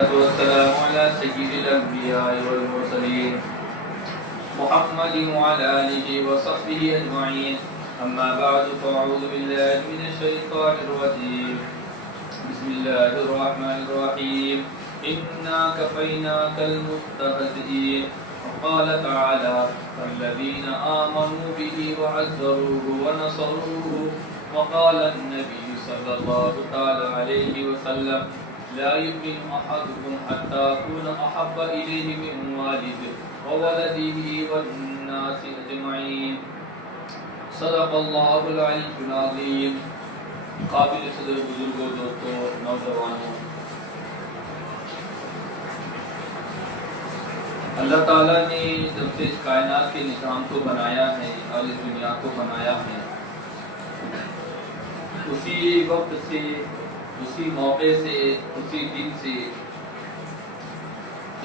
والسلام على سيد الأنبياء والمرسلين محمد وعلى آله وصحبه أجمعين. أما بعد فأعوذ بالله من الشيطان الرجيم. بسم الله الرحمن الرحيم. إنا كفيناك المستهزئين. وقال تعالى فالذين آمنوا به وعزروه ونصروه. وقال النبي صلى الله تعالى عليه وسلم لا يؤمن أحدكم حتى أكون أحب إليه من والده وولده والناس أجمعين. صدق الله العلي العظيم. قابل صدر بزرگوں، دوستوں، نوجوانوں، اللہ تعالیٰ نے جب سے اس کائنات کے نظام کو بنایا ہے اور اس دنیا کو بنایا ہے، اسی وقت سے، اسی موقع سے، اسی دن سے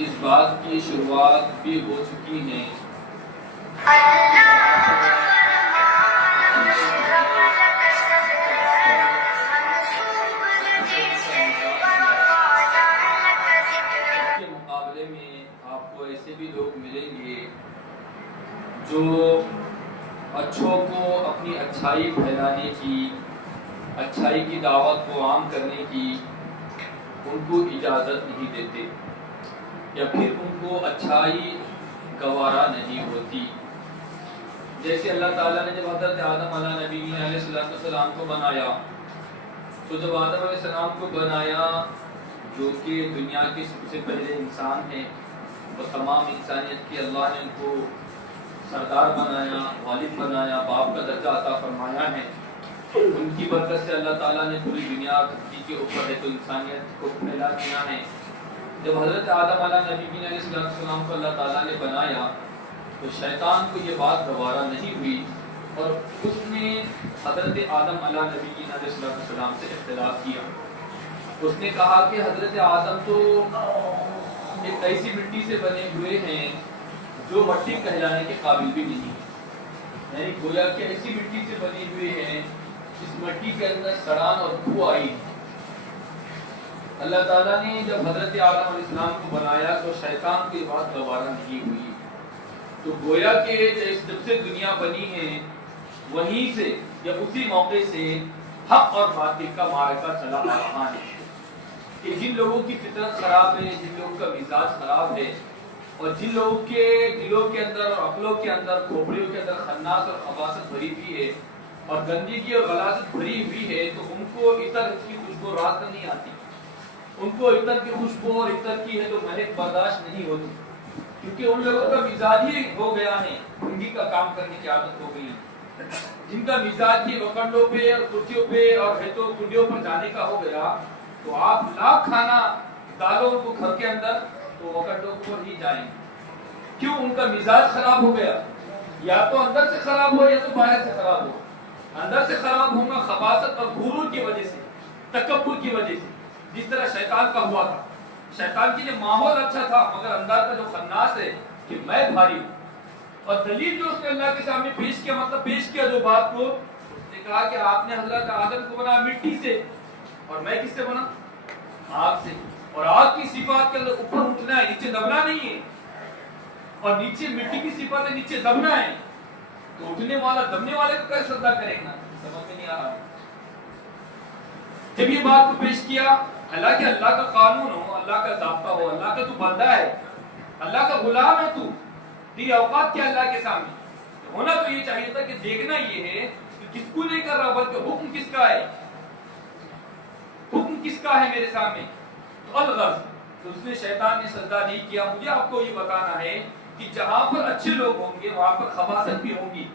اس بات کی شروعات بھی ہو چکی ہے کے مقابلے میں آپ کو ایسے بھی لوگ ملیں گے جو اچھوں کو اپنی اچھائی پھیلانے کی، اچھائی کی دعوت کو عام کرنے کی ان کو اجازت نہیں دیتے، یا پھر ان کو اچھائی گوارا نہیں ہوتی۔ جیسے اللہ تعالیٰ نے جب حضرت آدم علیہ نبی علیہ السلام کو بنایا، تو جب آدم علیہ السلام کو بنایا جو کہ دنیا کے سب سے پہلے انسان ہیں، اور تمام انسانیت کی اللہ نے ان کو سردار بنایا، والد بنایا، باپ کا درجہ عطا فرمایا ہے، ان کی برکت سے اللہ تعالیٰ نے پوری دنیا دھرتی کے اوپر ہے تو انسانیت کو پھیلا دیا ہے۔ جب حضرت آدم علیہ نبی علیہ السلام کو اللہ تعالیٰ نے بنایا تو شیطان کو یہ بات گوارا نہیں ہوئی، اور اس نے حضرت آدم علیہ نبی علیہ السلام سے اختلاف کیا۔ اس نے کہا کہ حضرت آدم تو ایک ایسی مٹی سے بنے ہوئے ہیں جو مٹی کہلانے کے قابل بھی نہیں، یعنی گویا کہ ایسی مٹی سے بنے ہوئے ہیں اس مٹی کے اندر سڑان اور بو آئی۔ اللہ تعالیٰ نے جب حضرت آدم علیہ السلام کو بنایا تو شیطان کی بات گوارا نہیں ہوئی، تو گویا کہ جب سے دنیا بنی ہے وہیں سے یا اسی موقع سے حق اور باطل کا معرکہ چلا آ رہا ہے کہ جن لوگوں کی فطرت خراب ہے، جن لوگوں کا مزاج خراب ہے، اور جن لوگوں کے دلوں کے اندر اور عقلوں کے اندر، کھوپڑیوں کے اندر خناس اور خباثت بھری ہوئی ہے اور گندگی اور غلاظت بھری ہوئی ہے، تو ان کو عطر کی خوشبو رات نہیں آتی، ان کو عطر کی خوشبو اور عطر کی ہے تو مہک برداشت نہیں ہوتی، کیونکہ ان لوگوں کا مزاج ہی ہو گیا ہے، کنڈی کا کام کرنے کی عادت ہو گئی ہے، جن کا مزاج ہی وکنڈوں پہ اور کرسیوں پہ اور تو کنڈیوں پر جانے کا ہو گیا، تو آپ لاکھ کھانا ڈالو ان کو گھر کے اندر تو وکنڈوں پر ہی جائیں گے۔ کیوں؟ ان کا مزاج خراب ہو گیا، یا تو اندر سے خراب ہو یا تو باہر سے خراب ہو۔ اندر سے خراب ہوگا خباثت اور غرور کی وجہ سے، تکبر کی وجہ سے، جس طرح شیطان کا ہوا تھا۔ شیطان کے لیے ماحول اچھا تھا مگر اندر کا جو خناس ہے کہ میں بھاری ہوں، اور دلیل جو اس نے اللہ کے سامنے پیش کیا، مطلب پیش کیا جو بات کو، اس نے کہا کہ آپ نے حضرت آدم کو بنا مٹی سے اور میں کس سے بنا؟ آگ سے، اور آگ کی صفات کے اندر اوپر اٹھنا ہے، نیچے دبنا نہیں ہے، اور نیچے مٹی کی صفات ہے، نیچے دبنا ہے، تو اٹھنے والا دبنے والے کو کیسے سجدہ کرے گا؟ سمجھ میں نہیں آ رہا۔ جب یہ بات کو پیش کیا، حالانکہ اللہ کا قانون ہو، اللہ کا ضابطہ ہو، اللہ کا تو بندہ ہے، اللہ کا غلام ہے، تو تیری اوقات کیا اللہ کے سامنے؟ ہونا تو یہ چاہیے تھا کہ دیکھنا یہ ہے کہ کس کو نہیں کر رہا بلکہ حکم کس کا ہے، حکم کس کا ہے میرے سامنے؟ تو الغرض، تو اس نے شیطان نے سجدہ نہیں کیا۔ مجھے آپ کو یہ بتانا ہے کہ جہاں پر اچھے لوگ ہوں گے وہاں پر خباثت بھی ہوں گی،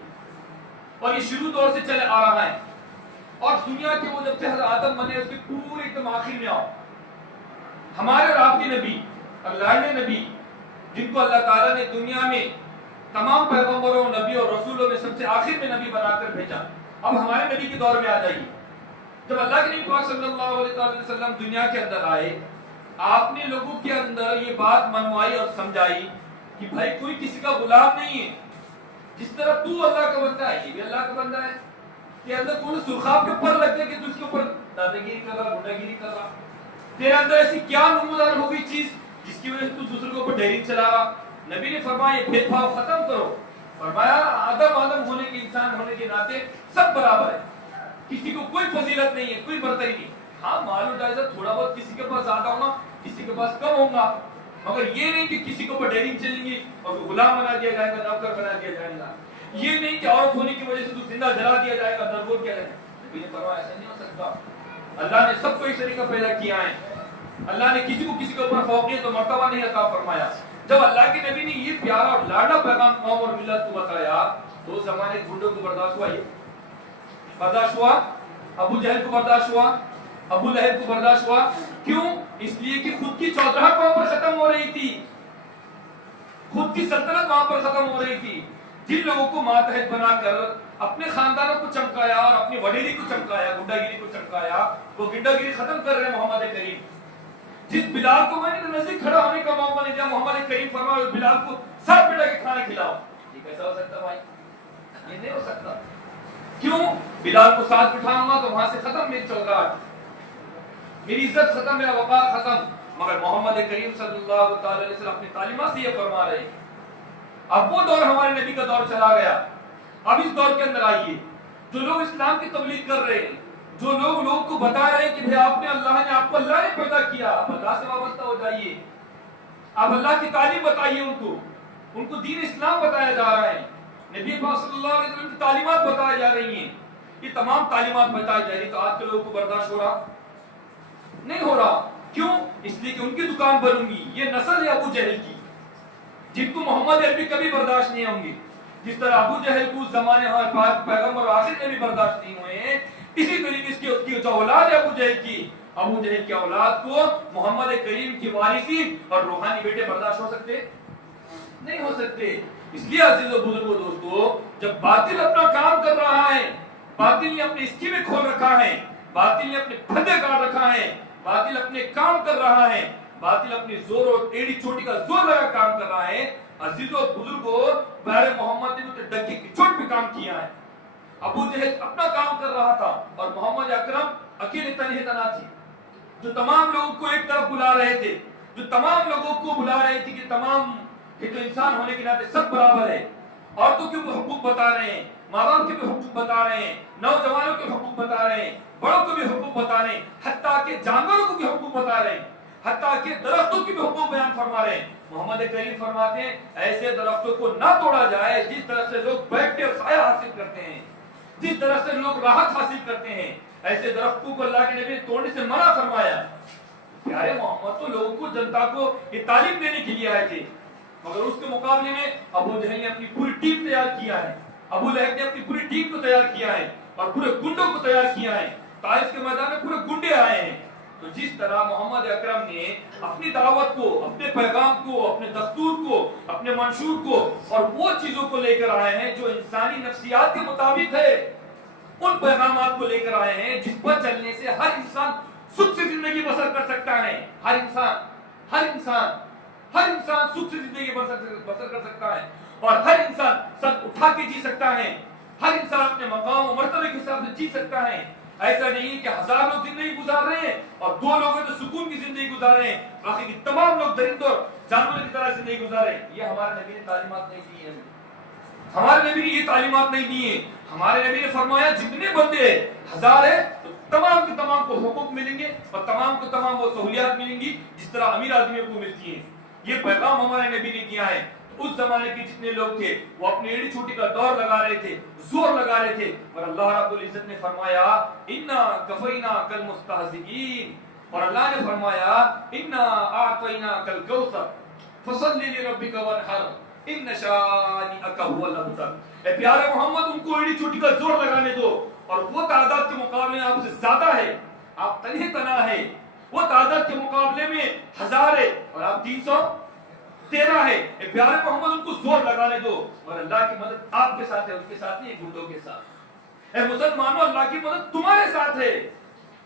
اور یہ شروع دور سے چلے آ رہا ہے، اور دنیا کے وہ جب سے حضرت آدم بنے اس کے پورے ایک دم آخر میں آؤ، ہمارے اور آپ کے نبی اللہ نے نبی جن کو اللہ تعالیٰ نے دنیا میں تمام پیغمبروں، نبیوں اور رسولوں میں سب سے آخر میں نبی بنا کر بھیجا، اب ہمارے نبی کے دور میں آ جائیے۔ جب اللہ کے نبی پاک صلی اللہ علیہ وسلم دنیا کے اندر آئے، آپ نے لوگوں کے اندر یہ بات منوائی اور سمجھائی کہ بھائی کوئی کسی کا غلام نہیں ہے، جس طرح تو اللہ کا بندہ ہے یہ بھی اللہ کا بندہ ہے، کہ اندر کوئی سرخاب کے اوپر لگ گیا کہ تو اس کے اوپر دادا گیری کر رہا، گنڈا گیری کر رہا، تیرے اندر ایسی کیا نمودار ہو گئی چیز चीज जिसकी वजह से तू दूसरे के ऊपर डेयरिंग चला रहा। नबी ने फरमाया ये भेदभाव खत्म करो। फरमाया आदम होने के, इंसान होने के नाते सब बराबर है, किसी को कोई फजीलत नहीं है, कोई बरतरी नहीं। हाँ मालूम जायजा थोड़ा बहुत किसी के पास ज्यादा होगा, किसी के पास कम होगा, मगर ये नहीं कि किसी को डेयरिंग चलेंगी और गुलाम बना दिया जाएगा, नौकर बना दिया जाएगा। ये नहीं कि औरत होने की वजह से तू जिंदा जला दिया जाएगा, दरगोर किया जाएगा। नबी ने फरमाया ऐसा नहीं हो सकता। अल्लाह ने सबको इस तरीका पैदा किया है। अल्लाह ने किसी के ऊपर फौकियत और मर्तबा नहीं अता फरमाया। जब अल्लाह के नबी ने ये प्यारा और लाडला पैगाम कौम और मिल्लत को बताया तो उस जमाने के गुंडों को बर्दाश्त हुआ, ये बर्दाश्त हुआ, अबू जहल को बर्दाश्त हुआ, अबू लहब को बर्दाश्त हुआ। क्यों? इसलिए कि खुद की चौधराहट वहां पर खत्म हो रही थी, खुद की सल्तनत वहां पर खत्म हो रही थी। जिन लोगों को मातहत बनाकर अपने खानदानों को चमकाया और अपनी वडेरी को चमकाया, गुंडागिरी को चमकाया, वो गुंडागिरी खत्म कर रहे हैं मोहम्मद करीम। जिस बिलाल को मैंने नजदीक खड़ा होने का मौका नहीं दिया, मोहम्मद करीम फरमाया उस बिलाल को सर पिटा के खाना खिलाओ। ये कैसा हो सकता भाई? ये नहीं हो सकता। क्यों? बिलाल को साथ बिठाऊंगा तो वहां से खत्म मेरी चौधराहट, मेरी इज्जत खत्म, मेरा वकार खत्म। मगर मोहम्मद करीम सल्लल्लाहु अलैहि वसल्लम अपनी तालीमात से ये फरमा रहे हैं। अब वो दौर हमारे नबी का दौर चला गया। अब इस दौर के अंदर आइए, जो लोग इस्लाम की तबलीग कर रहे हैं, जो लोग को बता रहे हैं कि भाई आपने आपको अल्लाह ने पैदा किया, आप अल्लाह से वाबस्ता हो जाइए, आप अल्लाह की तालीम बताइए, उनको दीन इस्लाम बताया जा रहा है, नबी सल्लल्लाहु अलैहि वसल्लम की तालीमात बताई जा रही हैं, ये तमाम तालीमात बताई जा रही, तो आज के लोगों को बर्दाश्त हो रहा नहीं हो रहा। क्यों? इसलिए कि उनकी दुकान बनूंगी। ये नस्ल है अबू जहल की, जिनको मोहम्मद अरबी कभी बर्दाश्त नहीं होंगे। जिस तरह अबू जहल को उस जमाने पैगंबर आखिर में भी बर्दाश्त नहीं हुए, इसी तरीके से उसकी जो औलाद है अबू जहल की औलाद को मोहम्मद करीम की वारिसी और रूहानी बेटे बर्दाश्त हो सकते नहीं हो सकते। इसलिए अजीजों बुजुर्गों दोस्तों, जब बातिल अपना काम कर रहा है, बातिल ने अपने स्कीमें खोल रखा है, बातिल ने अपने फंदे गाड़ रखा है, बातिल अपने काम कर रहा है, बातिल अपनी जोर और टेढ़ी चोटी का जोर लगा काम कर रहा है, अजीजों बुजुर्गों, प्यारे मोहम्मद ने तो डंके की चोट पे काम किया है। अबू जहल अपना काम कर रहा था और मोहम्मद अकरम अकेले तन्हे तना थे, जो तमाम लोगों को एक तरफ बुला रहे थे, जो तमाम लोगों को बुला रहे थे कि तमाम ये तो इंसान होने के नाते सब बराबर है। औरतों के भी हुकूक बता रहे हैं, माँ बाप के भी हुकूक बता रहे हैं, नौजवानों के हुकूक बता रहे हैं, बड़ों को भी हुकूक बता रहे हैं, हत्ता के जानवरों को भी हुकूक बता रहे हैं, हत्ता के दरख्तों की भी हुकूक बयान फरमा रहे हैं। मोहम्मद करीम फरमाते हैं ऐसे दरख्तों को ना तोड़ा जाए जिस तरह से लोग बैठ के साया हासिल करते हैं, जिस तरह से लोग राहत हासिल करते हैं, ऐसे दरख्तों को अल्लाह के नबी ने तोड़ने से मना फरमाया। प्यारे मोहम्मद तो लोगों को, जनता को ये तालीम देने के लिए आए थे, मगर उसके मुकाबले में अबू जहल ने अपनी पूरी टीम तैयार किया है, अबू लहब ने अपनी पूरी टीम को तैयार किया है और पूरे गुंडों को तैयार किया है। ताइफ के मैदान में पूरे गुंडे आए हैं। तो जिस तरह मोहम्मद अकरम ने अपनी दावत को, अपने पैगाम को, अपने दस्तूर को, अपने मंशूर को और वो चीजों को लेकर आए हैं जो इंसानी नफ्सियात के मुताबिक है, उन पैगामात को लेकर आए हैं जिस पर चलने से हर इंसान सुख से जिंदगी बसर कर सकता है। हर इंसान सुख से जिंदगी बसर कर सकता है और हर इंसान सर उठा के जी सकता है। हर इंसान अपने मकाम और मर्तबे के हिसाब से जी सकता है। ऐसा नहीं कि 1000 लोग जिंदगी गुजार रहे हैं और 2 लोग हैं तो सुकून की जिंदगी गुजार रहे हैं, बाकी की तमाम लोग दरिंदों और जानवरों की तरह जिंदगी गुजार रहे हैं। ये हमारे नबी ने तालीमात नहीं दी है, हमारे नबी ने ये तालीमात नहीं दी है। हमारे नबी ने फरमाया जितने बंदे 1000 है तो तमाम के तमाम को हुकूक मिलेंगे और तमाम को तमाम वो सहूलियात मिलेंगी जिस तरह अमीर आदमियों को मिलती है। ये पैगाम हमारे नबी ने दिया है। उस जमाने के जितने लोग थे वो अपनी एड़ी छोटी का दौर लगा रहे थे, जोर लगा रहे थे, और अल्लाह रब्बुल इज्जत ने फरमाया इन्ना कफैना कल मुस्तहजिईन, और अल्लाह ने फरमाया इन्ना आतैना कल कौसर फसल्लि लिरब्बिका वनहर इन्न शानिअका हुवल अबतर। ए प्यारे मोहम्मद, उनको एड़ी छोटी का जोर लगाने दो और वो तादाद के मुकाबले में आपसे ज्यादा है, आप तन्हे तना है। वो तादाद के मुकाबले में 1000 है और आप 313 है। प्यारे मोहम्मद, उनको जोर लगाने दो और अल्लाह की मदद आपके साथ है, उसके साथ नहीं, गुंडों के साथ। ए मुसलमानों, अल्लाह की मदद तुम्हारे साथ है,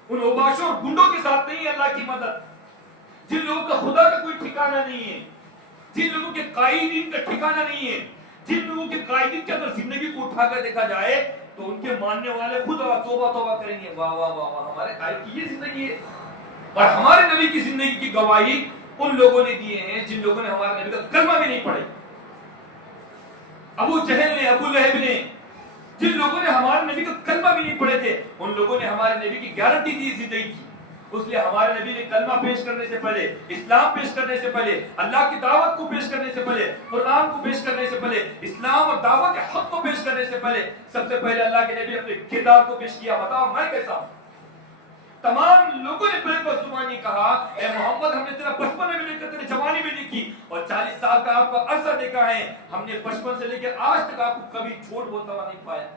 उन ओबाशों और गुंडों के साथ नहीं है अल्लाह की मदद। जिन लोगों का खुदा का कोई ठिकाना नहीं है, जिन लोगों के कायदीन का ठिकाना नहीं है, जिन लोगों के कायदीन के अंदर जिंदगी को उठाकर देखा जाए तो उनके मानने वाले खुद तौबा तौबा करेंगे, वाह वाह वाह वाह, हमारे कायद की ये जिंदगी है। और हमारे नबी की जिंदगी की गवाही उन लोगों ने दिए हैं जिन लोगों ने हमारे नबी का कलमा भी नहीं पढ़े। अबू जहल ने, अबू लहब ने, जिन लोगों ने हमारे नबी का कलमा भी नहीं पढ़े थे, उन लोगों ने हमारे नबी की गारंटी दी जिंदगी की। उसलिए हमारे नबी ने कलमा पेश करने से पहले, इस्लाम पेश करने से पहले, अल्लाह की दावत को पेश करने से पहले, कुरान को पेश करने से पहले, इस्लाम और दावत हक को पेश करने से पहले, सबसे पहले अल्लाह के नबी अपने किरदार को पेश किया। बताओ मैं कैसा हूं? तमाम लोगों ने बेबसुमानी कहा, ए मोहम्मद, हमने तेरा बचपन में लेकर तेरे जवानी में देखी और 40 साल का आपका अरसा देखा है, हमने बचपन से लेकर आज तक आपको कभी झूठ बोलता हुआ नहीं पाया।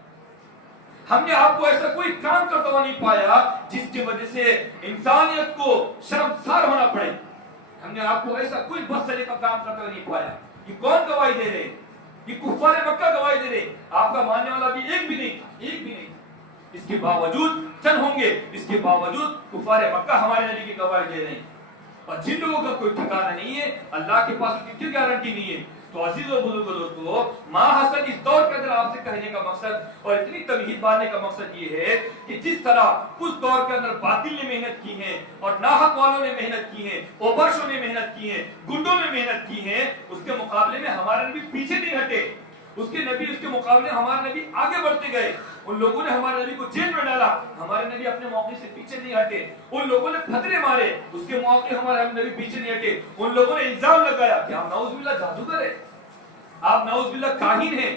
हमने आपको ऐसा कोई काम करता हुआ नहीं पाया जिसकी वजह से इंसानियत को शर्मसार होना पड़े। हमने आपको ऐसा कोई बदसले का काम करता हुआ नहीं पाया। ये कौन गवाही दे रहे? ये कुफारे मक्का गवाही दे रहे। आपका मानने वाला भी एक भी नहीं था, एक भी नहीं था। इसके बावजूद चंद होंगे, इसके बावजूद कुफारे मक्का हमारे नबी की गवाही दे रहे हैं। और जिन लोगों का कोई ठिकाना नहीं है, अल्लाह के पास उनकी गारंटी नहीं है। तो अजीज और बुजुर्गों दोस्तों, माँ हसन इस दौर के अंदर आपसे कहने का मकसद और इतनी तमहीद बांधने का मकसद ये है कि जिस तरह उस दौर के अंदर बातिल ने मेहनत की है और नाहक वालों ने मेहनत की है, ओबरशों ने मेहनत की है, गुंडों ने मेहनत की है, उसके मुकाबले में हमारे नबी पीछे नहीं हटे। उसके नबी, उसके मुकाबले हमारे नबी आगे बढ़ते गए। उन लोगों ने हमारे नबी को जेल में डाला, हमारे नबी अपने मौके से पीछे नहीं हटे। उन लोगों ने फतरे मारे, उसके मौके हमारे नबी पीछे नहीं हटे। उन लोगों ने इल्जाम लगाया कि आप नाउज़ुबिल्लाह जादूगर है, आप नाउज़ुबिल्लाह काहिन है,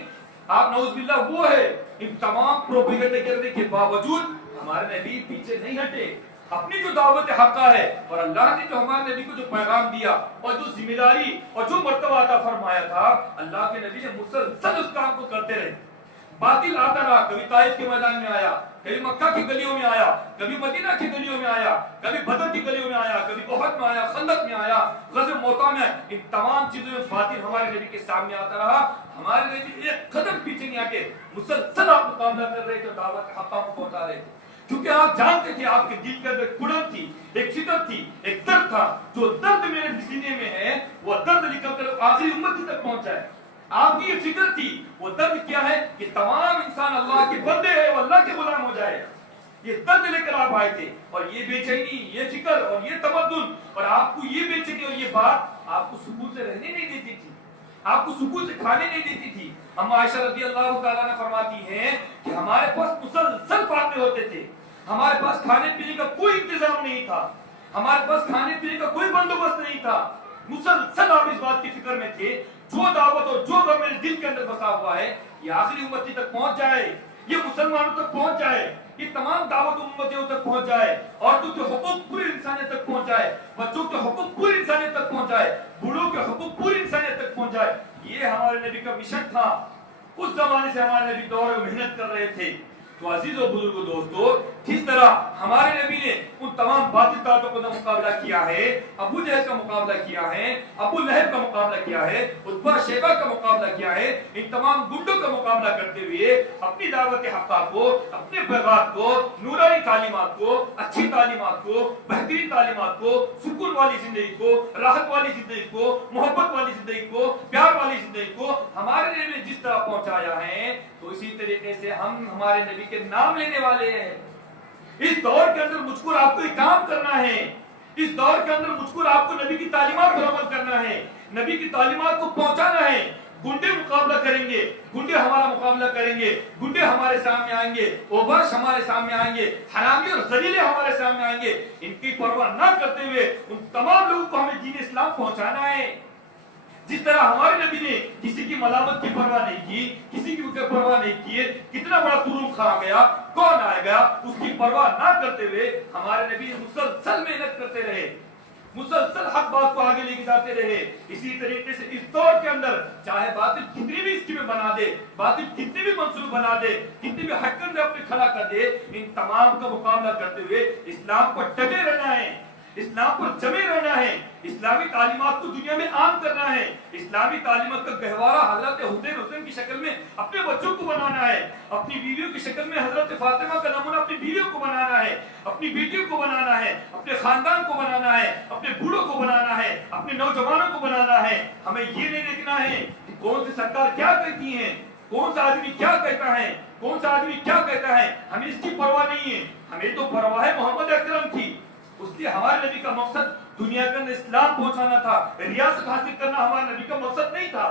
आप नाउज़ुबिल्लाह वो है। इन तमाम प्रोपेगेंडा करने के बावजूद हमारे नबी पीछे नहीं हटे। अपनी जो दावत हक़ा है और अल्लाह ने जो हमारे नबी को जो पैगाम दिया और जो जिम्मेदारी और जो मर्तबा अता फरमाया था, अल्लाह के नबी ने मुसलसल उस काम को करते रहे। बातिल आता रहा, कभी ताइफ के मैदान में आया, कभी मक्का की गलियों में आया, कभी मदीना की गलियों में आया, कभी बदर की गलियों में आया, कभी ओहद में आया, खंदक में आया, ग़ज़व मोता में। इन तमाम चीजों में बातिल हमारे नबी के सामने आता रहा। हमारे नबी एक कदम पीछे नहीं हटे, मुसलसल आप मुकाबला कर रहे थे, दावत हक़ को पहुंचा रहे थे। क्योंकि आप जानते थे आपके दिल के अंदर कुड़न थी, एक शिद्दत थी, एक दर्द था। जो दर्द मेरे सीने में है वो दर्द निकल कर आखिरी उम्मत तक पहुंचा है। आपकी ये फिक्र थी, वो दर्द क्या है कि तमाम इंसान अल्लाह के बंदे हैं, वो अल्लाह के गुलाम हो जाए। ये दर्द लेकर आप आए थे और ये बेचैनी, ये फिक्र और ये तमद्दुन और आपको ये बेचैनी और ये बात आपको सुकून से रहने नहीं देती थी, आपको सुकून से खाने नहीं देती थी। अम्मा आयशा रज़ी अल्लाह तआला अन्हा फरमाती हैं कि हमारे पास मुसलसल फातवे होते थे, हमारे पास खाने पीने का कोई इंतजाम नहीं था, हमारे पास खाने पीने का कोई बंदोबस्त नहीं था। मुसलसल आप इस बात की फिक्र में थे, जो दावत और जो गम मेरे दिल के अंदर बसा हुआ है ये आखिरी उम्मती तक पहुंच जाए, ये मुसलमानों तक पहुंच जाए, ये तमाम दावत उम्मतियों तक पहुंच जाए, औरतों के हुकूक पूरी इंसानियत तक पहुंच जाए, बच्चों के हुकूक पूरी इंसानियत तक पहुंच जाए, बूढ़ों के हुकूक पूरी इंसानियत तक पहुंच जाए। ये हमारे नबी का मिशन था। उस जमाने से हमारे नबी दौर में मेहनत कर रहे थे। तो अजीज और बुजुर्गों दोस्तों, जिस तरह हमारे नबी ने उन तमाम बातिल ताकतों का मुकाबला किया है, अबू जहल का मुकाबला किया है, अबू लहब का मुकाबला किया है, उतबा शैबा का मुकाबला किया है, इन तमाम गुंडों का मुकाबला करते हुए अपनी दावत हक़ा को, अपने पैगाम को, नूरानी तालीमात को, अच्छी तालीमात को, बेहतरीन तालीमात को, सुकून वाली जिंदगी को, राहत वाली जिंदगी को, मोहब्बत वाली जिंदगी को, प्यार वाली जिंदगी को हमारे नबी ने जिस तरह पहुंचाया है, तो इसी तरीके से हम हमारे नबी के नाम लेने वाले हैं। इस दौर के अंदर मुझको आपको एक काम करना है, इस दौर के अंदर मुझको आपको नबी की तालीमात पर अमल करना है, नबी की तालीमात को पहुंचाना है। गुंडे मुकाबला करेंगे, गुंडे हमारा मुकाबला करेंगे, गुंडे हमारे सामने आएंगे, ओबर्श हमारे सामने आएंगे, हरामी और जलीले हमारे सामने आएंगे। इनकी परवाह न करते हुए उन तमाम लोगों को हमें दीन इस्लाम पहुंचाना है। जिस तरह हमारे नबी ने किसी की मलामत की परवाह नहीं की, किसी की परवाह नहीं की, कितना बड़ा तुरुम खा गया, कौन आएगा, उसकी परवाह ना करते हुए हमारे नबी मुसलसल मेहनत करते रहे, मुसलसल हक बात को आगे लेके जाते रहे। इसी तरीके से इस दौर के अंदर चाहे बातिल कितनी भी स्कीमें बना दे, बातिल कितनी भी मंसूब बना दे, कितनी भी हटकन से अपने खड़ा कर दे, इन तमाम का मुकाबला करते हुए इस्लाम पर डटे रहना है, इस्लाम पर जमे रहना है, इस्लामी तालीमात को दुनिया में आम करना है, इस्लामी तालीमात का गहवारा हजरत हुसैन की शक्ल में अपने बच्चों को बनाना है, अपनी बीवियों की शक्ल में हजरत फातिमा का नमूना अपनी बीवियों को बनाना है, अपनी बेटियों को बनाना है, अपने खानदान को बनाना है, अपने बूढ़ों को बनाना है, अपने नौजवानों को बनाना है। हमें ये नहीं देखना है कि कौन सी सरकार क्या कहती है, कौन सा आदमी क्या कहता है, कौन सा आदमी क्या कहता है, हमें इसकी परवाह नहीं है। हमें तो परवाह है मोहम्मद अकरम की। उसलिए हमारे नबी का मकसद दुनिया के अंदर इस्लाम पहुंचाना था, रियासत हासिल करना हमारे नबी का मकसद नहीं था।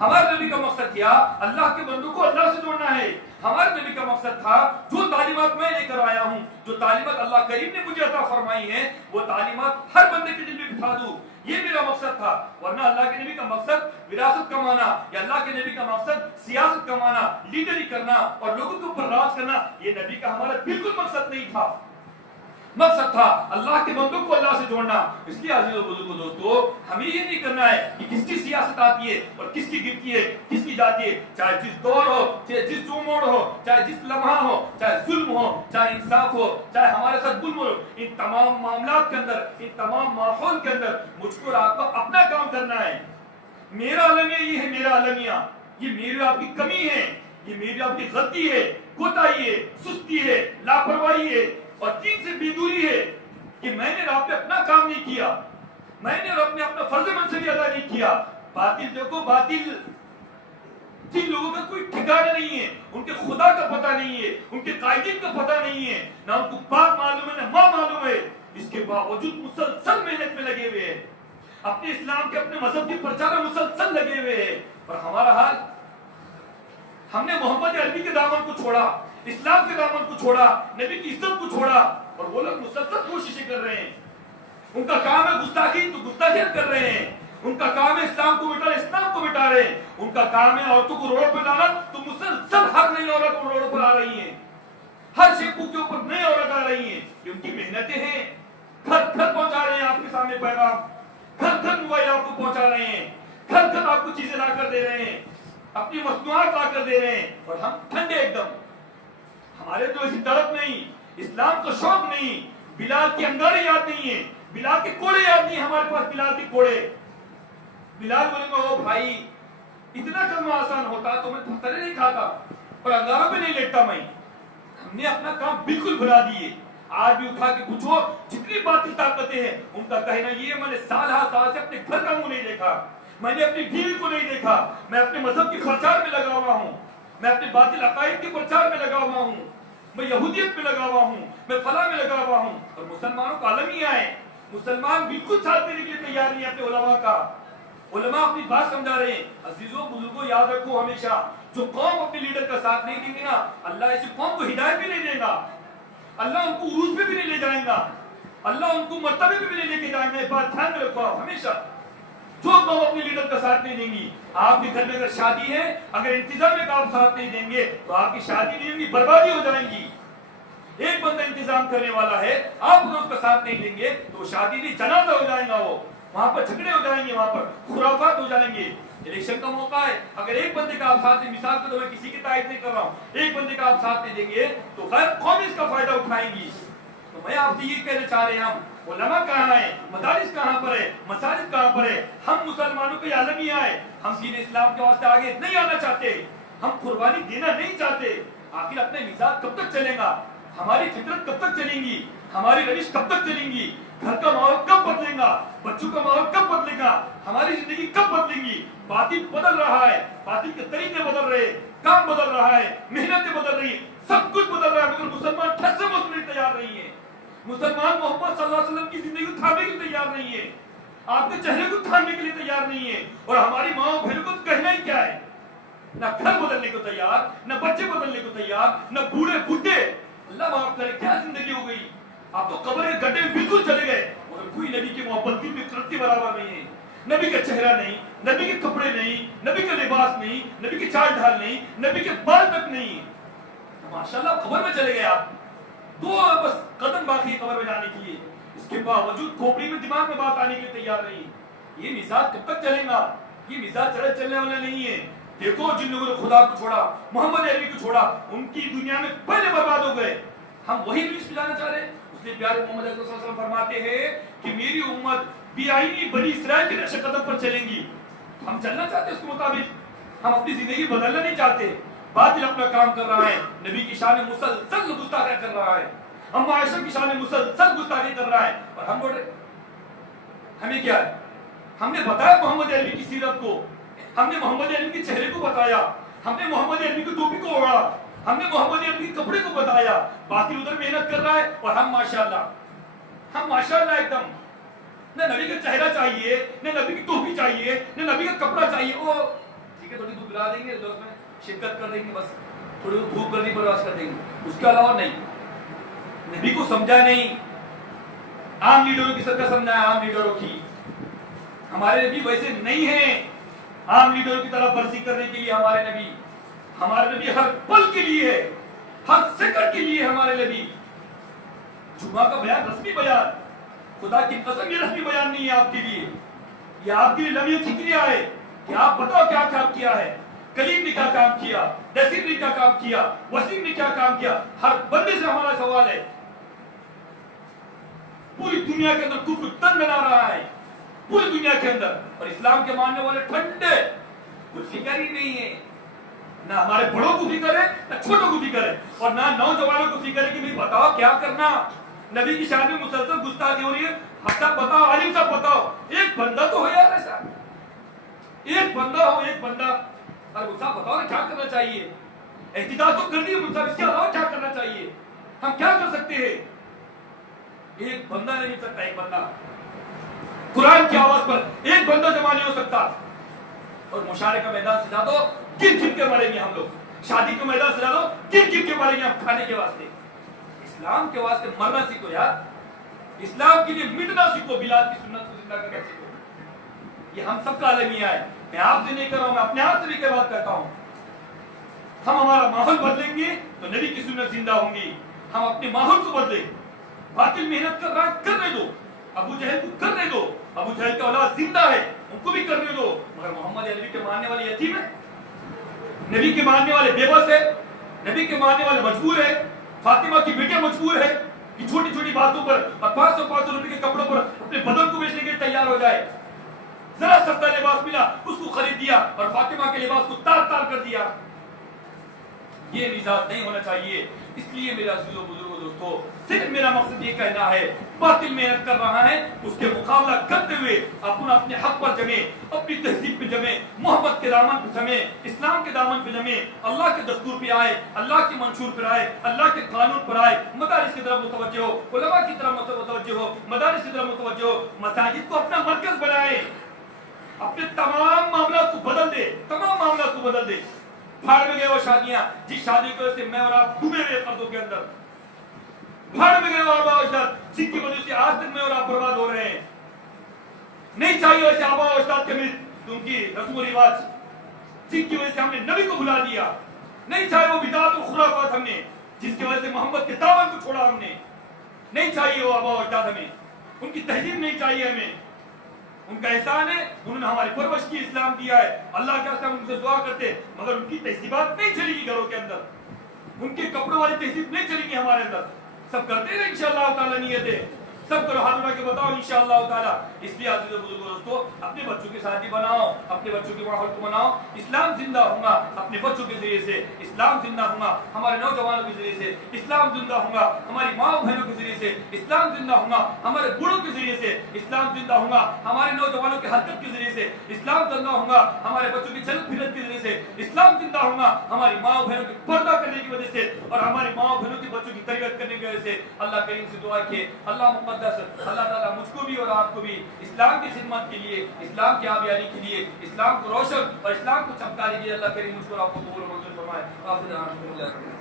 हमारे नबी का मकसद क्या, अल्लाह के बंदों को अल्लाह से जोड़ना है। हमारे नबी का मकसद था जो तालीमात मैं लेकर आया हूँ, जो तालीमात अल्लाह करीम ने मुझे अता फरमाई है, वो तालीमात हर बंदे के दिल में बिठा दूं, ये मेरा मकसद था। वरना अल्लाह के नबी का मकसद विरासत कमाना या अल्लाह के नबी का मकसद सियासत कमाना, लीडरी करना और लोगों के ऊपर राज करना, ये नबी का हमारा बिल्कुल मकसद नहीं था। मकसद था अल्लाह के बंदों को अल्लाह से जोड़ना। इसलिए अजीज़ों बुजुर्गों दोस्तों, हमें ये नहीं करना है कि किसकी सियासत आती है और किसकी गिरती है, किसकी जाती है, चाहे जिस दौर हो, चाहे जिस चौमोड़ हो, चाहे जिस लम्हा हो, चाहे जुल्म हो, चाहे इंसाफ हो, चाहे हमारे साथ जुल्म हो, इन तमाम मामलात के अंदर, इन तमाम माहौल के अंदर मुझको और आपको अपना काम करना है। मेरा अलमिया ये है, मेरा अलमिया ये मेरी आपकी कमी है, ये मेरी आपकी गलती है, कोताही है, सुस्ती है, लापरवाही है और चीज से बेदूरी है कि मैंने रब पे अपना काम नहीं किया, मैंने रब में अपना फर्ज मंसबी अदा नहीं किया। बातिल देखो, बातिल जिन लोगों का कोई ठिकाना नहीं है, उनके खुदा का पता नहीं है, उनके कायदीन का पता नहीं है, ना उनको बाप मालूम है ना माँ मालूम है, इसके बावजूद मुसलसल मेहनत में लगे हुए हैं, अपने इस्लाम के अपने मजहब के प्रचार में मुसलसल लगे हुए हैं। और हमारा हाल, हमने मोहम्मद अरबी के दामन को छोड़ा, इस्लाम के दामन को छोड़ा, नबी की इज्जत को छोड़ा और वो लोग मुसलसल कोशिशें कर रहे हैं। उनका काम है गुस्ताखी, तो गुस्ताखियां कर रहे हैं। उनका काम है इस्लाम को मिटा, इस्लाम को मिटा रहे हैं। उनका काम है औरतों को रोड पर लाना, तो मुसलसल हर नई औरत रोड पर आ रही है, हर शेपू के ऊपर नई औरत आ रही है। ये उनकी मेहनतें हैं। घर घर पहुंचा रहे हैं आपके सामने पैगाम, घर घर मोबाइल आपको पहुंचा रहे हैं, घर घर आपको चीजें ला कर दे रहे हैं, अपनी मसनूआत ला कर दे रहे हैं और हम ठंडे एकदम। हमारे तो ऐसी तड़प नहीं, इस्लाम का शौक नहीं, बिलाल की अंगारे याद नहीं है, बिलाल के कोड़े याद नहीं हमारे पास, बिलाल के कोड़े। बिलाल बोलेंगे ओ भाई इतना कलमा आसान होता तो मैं पत्थर नहीं खाता और अंगारों पे नहीं लेटता मैं। हमने अपना काम बिल्कुल भुला दिए। आज भी उठा के पूछो जितनी बातिल ताकतें हैं, उनका कहना ये मैंने साल से अपने घर का मुंह नहीं देखा, मैंने अपनी बीवी को नहीं देखा, मैं अपने मजहब के प्रचार में लगा हुआ हूँ, मैं अपने बातिल अकायद के प्रचार में लगा हुआ हूँ, मैं यहूदियत में लगा हुआ हूँ, मैं फला में लगा हुआ हूँ। और मुसलमानों का अलमिया है, मुसलमान बिल्कुल साथ देने के लिए तैयार नहीं है अपने उलमा का। उलमा अपनी बात समझा रहे हैं। अजीजों बुजुर्गों याद रखो हमेशा, जो कौम अपने लीडर का साथ नहीं देंगे ना, अल्लाह ऐसी कौम को हिदायत भी नहीं देगा, अल्लाह उनको उरूज पे भी नहीं ले जाएगा, अल्लाह उनको मर्तबे पे भी नहीं लेके जाएगा। इस बात ध्यान में रखो आप हमेशा। जो कौम अपने लीडर का साथ नहीं देंगी, आपके घर में अगर शादी है, अगर इंतजाम में आप साथ नहीं देंगे तो आपकी शादी नहीं होगी, बर्बादी हो जाएगी। एक बंदा इंतजाम करने वाला है, आप अगर उसका साथ नहीं देंगे तो शादी नहीं, जनाजा हो जाएगा, वो वहां पर झगड़े हो जाएंगे, वहां पर खुराफात हो जाएंगे। इलेक्शन का मौका है, अगर एक बंदे का आप साथ, मिसाल के तौर पर किसी की तारीफ नहीं कर रहा हूँ, एक बंदे का आप साथ नहीं देंगे तो खैर कौन इसका फायदा उठाएंगी। तो मैं आपसे ये कहना चाह रहे हैं, हम उलमा कहाँ है, मदारिस कहाँ पर है, मसाजिद कहाँ पर है, हम मुसलमानों के आलमिया है, हम दीन इस्लाम के वास्ते आगे नहीं आना चाहते, हम कुर्बानी देना नहीं चाहते। आखिर अपने मिजाज कब तक चलेगा, हमारी फितरत कब तक चलेंगी, हमारी रविश कब तक चलेंगी, घर का माहौल कब बदलेगा, बच्चों का माहौल कब बदलेगा, हमारी जिंदगी कब बदलेंगी। बातिल बदल रहा है, बातिल के तरीके बदल रहे, काम बदल रहा है, मेहनतें बदल रही है, सब कुछ बदल रहा है, मगर मुसलमान ठस से बदलने तैयार नहीं है। मुसलमान मोहम्मद सल्लल्लाहु अलैहि वसल्लम की जिंदगी को थामने के लिए तैयार नहीं है, आपके चेहरे को थामने के लिए तैयार नहीं है। और हमारी माँ बहनों को कहना ही क्या है, ना घर बदलने को तैयार, ना बच्चे बदलने को तैयार, ना बूढ़े बुढ़े, अल्लाह माफ करे क्या जिंदगी हो गई। आप तो कब्र के गड्ढे में बिल्कुल चले गए, मगर कोई नबी की मोहब्बत दिल में करते बराबर नहीं है। नबी का चेहरा नहीं, नबी के कपड़े नहीं, नबी का लिबास नहीं, नबी की चाल ढाल नहीं, नबी के बाल तक नहीं। माशाल्लाह कब्र में चले गए आप, दो बस कदम बाकी कब्र में जाने के लिए, इसके बावजूद खोपड़ी में दिमाग में बात आने के लिए तैयार नहीं। ये मिजाज कब तक चलेगा, ये मिजाज चलने वाला नहीं है। देखो जिन लोगों ने खुदा को छोड़ा, मोहम्मद अरबी को छोड़ा, उनकी दुनिया में पहले बर्बाद हो गए। हम वही न्यूज़ जाना चाह रहे हैं। इसलिए प्यारे मोहम्मद सल्लल्लाहु अलैहि वसल्लम फरमाते हैं कि मेरी उम्मत बेआईनी बनी इस्राइल के नक्श कदम पर चलेंगी। हम चलना चाहते हैं उसके मुताबिक, हम अपनी जिंदगी बदलना नहीं चाहते। बातिल अपना काम कर रहा है, नबी की शान में मुसलसल गुस्ताखी कर रहा है, अम्मा आयशा की शान में मुसलसल गुस्ताखी कर रहा है। और हम बोल रहे हमें क्या है, हमने बताया मोहम्मद अरबी की सीरत को, हमने मोहम्मद अरबी के चेहरे को बताया, हमने मोहम्मद अरबी की टोपी को ओढ़ा, हमने मोहम्मद अरबी के कपड़े को बताया। बातिल उधर मेहनत कर रहा है और हम माशाल्लाह एकदम نہ نبی کا چہرہ چاہیے، نہ نبی کی ٹوپی چاہیے، نہ نبی کا کپڑا چاہیے. وہ ٹھیک ہے تھوڑی دور بلا دیں گے، لوگ میں شرکت کر دیں گے، بس تھوڑی دھوپ کرنی پرواز کر دیں گے، اس کے علاوہ نہیں. نبی کو سمجھا نہیں، عام لیڈروں کی سرکت سمجھا ہے، عام لیڈروں کی. ہمارے نبی ویسے نہیں ہیں عام لیڈروں کی طرح برسی کرنے کے لیے. ہمارے نبی ہر پل کے لیے ہے، ہر سیکنڈ کے لیے ہمارے نبی. جمعہ کا بیان رسمی بیان، خدا کی قسم یہ رسمی بیان نہیں ہے آپ کے لیے، یہ آپ کے لیے لمحہ فکریہ ہے کہ آپ بتاؤ کیا کام کیا ہے. کلیم نے کیا کام کیا، نصیر نے کیا کام کیا، وسیم نے کیا کام کیا. ہر بندے سے ہمارا سوال ہے. پوری دنیا کے اندر کفر تن بنا رہا ہے، پوری دنیا کے اندر، اور اسلام کے ماننے والے ٹھنڈے، کچھ فکر ہی نہیں ہے. نہ ہمارے بڑوں کو فکر ہے، نہ چھوٹوں کو فکر ہے، اور نہ نوجوانوں کو فکر ہے کہ بھئی بتاؤ کیا کرنا. نبی کی شان میں مسلسل گستاخی ہو رہی ہے. صاحب بتاؤ، عالم صاحب بتاؤ، ایک بندہ تو ہو یار ایسا، ایک بندہ ہو، ایک بندہ. ارے صاحب بتاؤ نا کیا کرنا چاہیے. احتجاج تو کر دیے صاحب، اس کے علاوہ کیا کرنا چاہیے، ہم کیا کر سکتے ہیں. ایک بندہ نہیں مل سکتا، ایک بندہ. قرآن کی آواز پر ایک بندہ جمع نہیں ہو سکتا. اور مشاعرے کا میدان سجا دو، گر گر کے مریں گے ہم لوگ. شادی کا میدان سجا دو، گر گر کے مریں گے ہم کھانے کے واسطے. اسلام کے واسطے مرنا سیکھو یار، اسلام کے لیے مٹنا سیکھو، بلال کی سنت کو زندہ کرنا سیکھو. یہ ہم سب کا المیہ ہے. میں آپ سے نہیں کر رہا ہوں، میں اپنے آپ سے بھی کے بات کرتا ہوں. ہم ہمارا ماحول بدلیں گے تو نبی کی سنت زندہ ہوں گی. ہم اپنے ماحول کو بدلیں. باطل محنت کر رہا ہے، کرنے دو. ابو جہل کو کرنے دو، ابو جہل کا اولاد زندہ ہے، ان کو بھی کرنے دو. مگر محمد عربی کے ماننے والے یتیم ہیں، نبی کے ماننے والے بے بس ہے، نبی کے ماننے والے مجبور ہے. فاطمہ کی بیٹے مجبور ہے کہ چھوٹی چھوٹی باتوں پر اور 500 روپے کے کپڑوں پر اپنے بدن کو بیچنے کے لیے تیار ہو جائے. ذرا سستا لباس ملا اس کو خرید دیا اور فاطمہ کے لباس کو تار تار کر دیا. یہ مزاج نہیں ہونا چاہیے. اس لیے میرے عزیزوں بزرگوں دوستو، صرف میرا مقصد یہ کہنا ہے، باطل محنت کر رہا ہے اس کے مقابلہ کرتے ہوئے اپنے حق پر جمے، اپنی تہذیب پہ جمے، محبت کے دامن پہ جمے، اسلام کے دامن پہ جمے، اللہ کے دستور پہ آئے، اللہ کے منشور پر آئے، اللہ کے قانون پر آئے، مدارس کی طرف متوجہ ہو، علماء کی طرف متوجہ ہو، مدارس کی طرف متوجہ ہو، مساجد کو اپنا مرکز بنائے، اپنے تمام معاملات کو بدل دے، تمام معاملات کو بدل دے. بھاڑ میں گئے وہ شادیاں جس شادی کی وجہ سے میں اور آپ ڈوبے ہوئے قرضوں کے اندر. بھاڑ میں گئے وہ آبا اجداد جن کی وجہ سے آج تک میں اور آپ برباد ہو رہے ہیں. نہیں چاہیے ایسے آبا اجداد کے ملک ان کی رسم و رواج جن کی وجہ سے ہم نے نبی کو بھلا دیا. نہیں چاہیے وہ بدعات و خرافات ہم نے جس کی وجہ سے محمد کے دامن کو چھوڑا ہم نے. نہیں چاہیے وہ آبا اجداد ہمیں، ان کی تہذیب نہیں چاہیے ہمیں. ان کا احسان ہے، انہوں نے ہماری پرورش کی، اسلام دیا ہے. اللہ کے واسطے ہم ان سے دعا کرتے ہیں، مگر ان کی تہذیبات نہیں چلے گی گھروں کے اندر. ان کے کپڑوں والی تہذیب نہیں چلے گی ہمارے اندر. سب کرتے ہیں انشاءاللہ تعالی نیتیں، سب کرو ہاتھ اٹھا کے بتاؤ انشاءاللہ تعالی. اس لیے عزیز و بزرگوں دوستو، اپنے بچوں کے ساتھ ہی بناؤ، اپنے بچوں کے ماحول کو بناؤ. اسلام زندہ ہوگا اپنے بچوں کے ذریعے سے، اسلام زندہ ہوگا ہمارے نوجوانوں کے ذریعے سے، اسلام زندہ ہوگا ہماری ماں بہنوں کے ذریعے سے، اسلام زندہ ہوگا ہمارے بوڑھوں کے ذریعے سے، اسلام زندہ ہوگا ہمارے نوجوانوں کے حرکت کے ذریعے سے، اسلام زندہ ہوگا ہمارے بچوں کی چلت پھرت کے ذریعے سے، اسلام زندہ ہوگا ہماری ماں بہنوں کے پردہ کرنے کی وجہ سے اور ہماری ماں بہنوں کے بچوں کی تربیت کرنے کی وجہ سے. اللہ کریم سے دعا کہ اللہ مقدس اللہ تعالیٰ مجھ کو بھی اور آپ کو بھی اسلام کی خدمت کے لیے، اسلام کی آبیاری کے لیے، اسلام کو روشن اور اسلام کو چمکانے کے لیے اللہ کریم مجھ کو اور آپ کو قبول و منظور فرمائے.